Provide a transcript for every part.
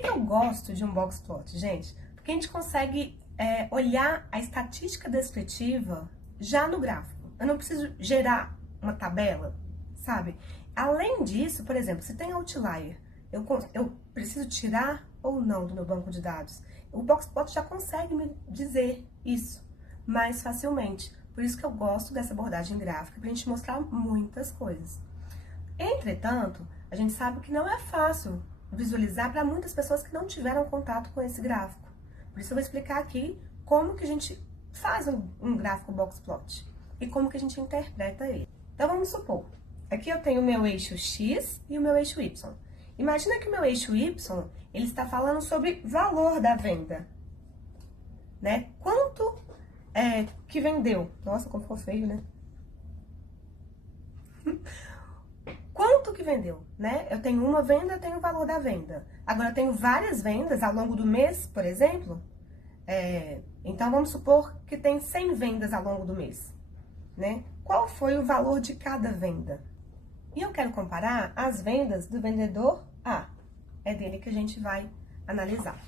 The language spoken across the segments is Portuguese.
que eu gosto de um box plot, gente? Porque a gente consegue olhar a estatística descritiva já no gráfico. Eu não preciso gerar uma tabela, sabe? Além disso, por exemplo, se tem outlier, eu preciso tirar ou não do meu banco de dados. O box plot já consegue me dizer isso mais facilmente. Por isso que eu gosto dessa abordagem gráfica, pra gente mostrar muitas coisas. Entretanto, a gente sabe que não é fácil visualizar para muitas pessoas que não tiveram contato com esse gráfico. Por isso eu vou explicar aqui como que a gente faz um gráfico box plot e como que a gente interpreta ele. Então vamos supor, aqui eu tenho o meu eixo X e o meu eixo Y. Imagina que o meu eixo Y, ele está falando sobre valor da venda, né? Quanto que vendeu? Nossa, como ficou feio, né? Quanto que vendeu, né? Eu tenho uma venda, eu tenho o valor da venda. Agora, eu tenho várias vendas ao longo do mês, por exemplo. Então, vamos supor que tem 100 vendas ao longo do mês, né? Qual foi o valor de cada venda? E eu quero comparar as vendas do vendedor A. É dele que a gente vai analisar.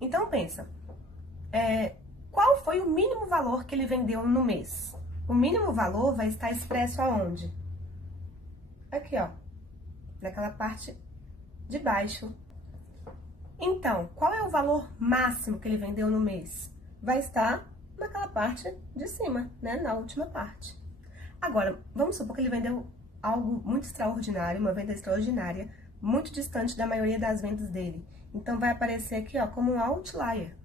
Então, pensa. Qual foi o mínimo valor que ele vendeu no mês? O mínimo valor vai estar expresso aonde? Aqui, ó, naquela parte de baixo. Então, qual é o valor máximo que ele vendeu no mês? Vai estar naquela parte de cima, né, na última parte. Agora, vamos supor que ele vendeu algo muito extraordinário, uma venda extraordinária, muito distante da maioria das vendas dele. Então, vai aparecer aqui, ó, como um outlier,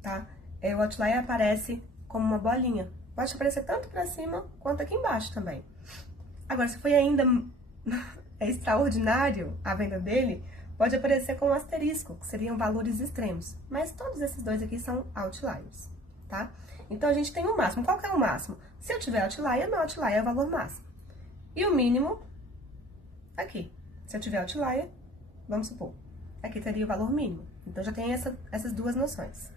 tá? O outlier aparece como uma bolinha. Pode aparecer tanto para cima quanto aqui embaixo também. Agora, se foi ainda extraordinário a venda dele, pode aparecer com um asterisco, que seriam valores extremos. Mas todos esses dois aqui são outliers, tá? Então, a gente tem o máximo. Qual que é o máximo? Se eu tiver outlier, meu outlier é o valor máximo. E o mínimo, aqui. Se eu tiver outlier, vamos supor, aqui teria o valor mínimo. Então, já tem essas duas noções.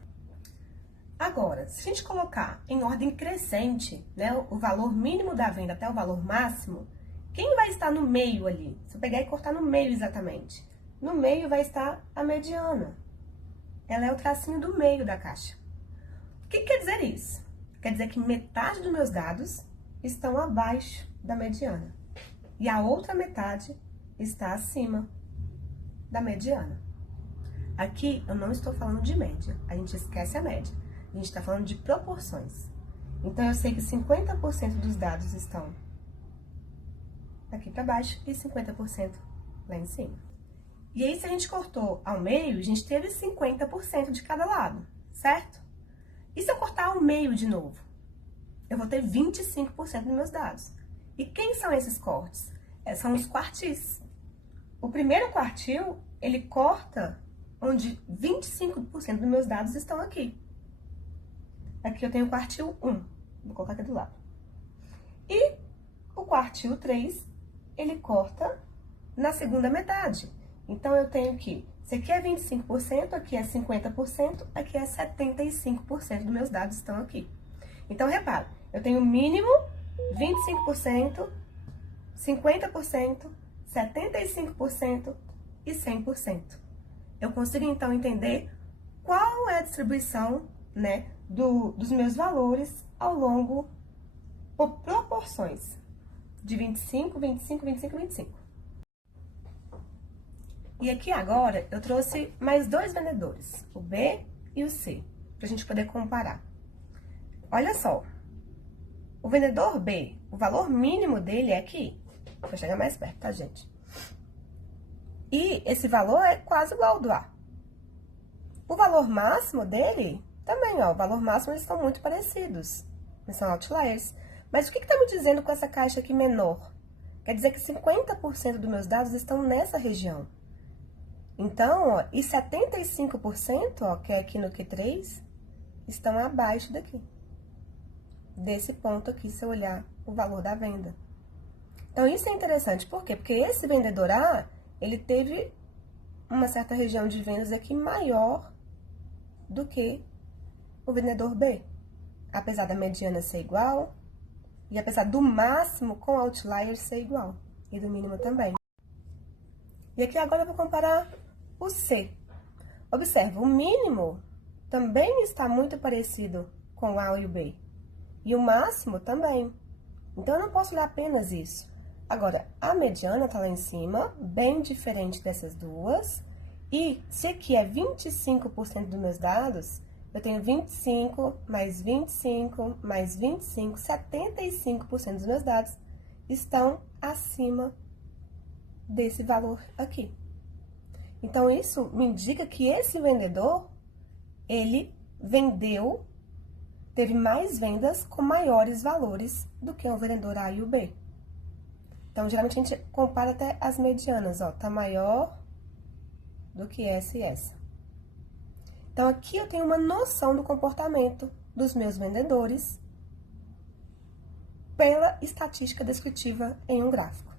Agora, se a gente colocar em ordem crescente, né, o valor mínimo da venda até o valor máximo, quem vai estar no meio ali? Se eu pegar e cortar no meio exatamente, no meio vai estar a mediana. Ela é o tracinho do meio da caixa. O que quer dizer isso? Quer dizer que metade dos meus dados estão abaixo da mediana e a outra metade está acima da mediana. Aqui eu não estou falando de média, a gente esquece a média. A gente está falando de proporções. Então, eu sei que 50% dos dados estão aqui para baixo e 50% lá em cima. E aí, se a gente cortou ao meio, a gente teve 50% de cada lado, certo? E se eu cortar ao meio de novo? Eu vou ter 25% dos meus dados. E quem são esses cortes? São os quartis. O primeiro quartil, ele corta onde 25% dos meus dados estão aqui. Aqui eu tenho o quartil 1, vou colocar aqui do lado. E o quartil 3, ele corta na segunda metade. Então, eu tenho que, se aqui é 25%, aqui é 50%, aqui é 75% dos meus dados estão aqui. Então, repara, eu tenho mínimo 25%, 50%, 75% e 100%. Eu consigo, então, entender qual é a distribuição, né, dos meus valores ao longo, por proporções, de 25, 25, 25, 25. E aqui agora, eu trouxe mais dois vendedores, o B e o C, pra gente poder comparar. Olha só, o vendedor B, o valor mínimo dele é aqui. Vou chegar mais perto, tá, gente? E esse valor é quase igual ao do A. O valor máximo dele também, ó, o valor máximo eles estão muito parecidos, eles são outliers. Mas o que tá me dizendo com essa caixa aqui menor? Quer dizer que 50% dos meus dados estão nessa região. Então, ó, e 75%, ó, que é aqui no Q3, estão abaixo daqui. Desse ponto aqui, se eu olhar o valor da venda. Então, isso é interessante, por quê? Porque esse vendedor A, ele teve uma certa região de vendas aqui maior do que o vendedor B. Apesar da mediana ser igual, e apesar do máximo com outlier ser igual, e do mínimo também. E aqui agora eu vou comparar o C. Observa, o mínimo também está muito parecido com o A e o B. E o máximo também. Então, eu não posso olhar apenas isso. Agora, a mediana está lá em cima, bem diferente dessas duas. E se aqui é 25% dos meus dados, eu tenho 25 mais 25 mais 25, 75% dos meus dados estão acima desse valor aqui. Então, isso me indica que esse vendedor, ele vendeu, teve mais vendas com maiores valores do que o vendedor A e o B. Então, geralmente a gente compara até as medianas, ó, tá maior do que essa e essa. Então, aqui eu tenho uma noção do comportamento dos meus vendedores pela estatística descritiva em um gráfico.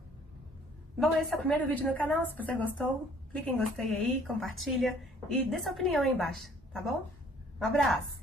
Bom, esse é o primeiro vídeo no canal. Se você gostou, clique em gostei aí, compartilha e dê sua opinião aí embaixo, tá bom? Um abraço!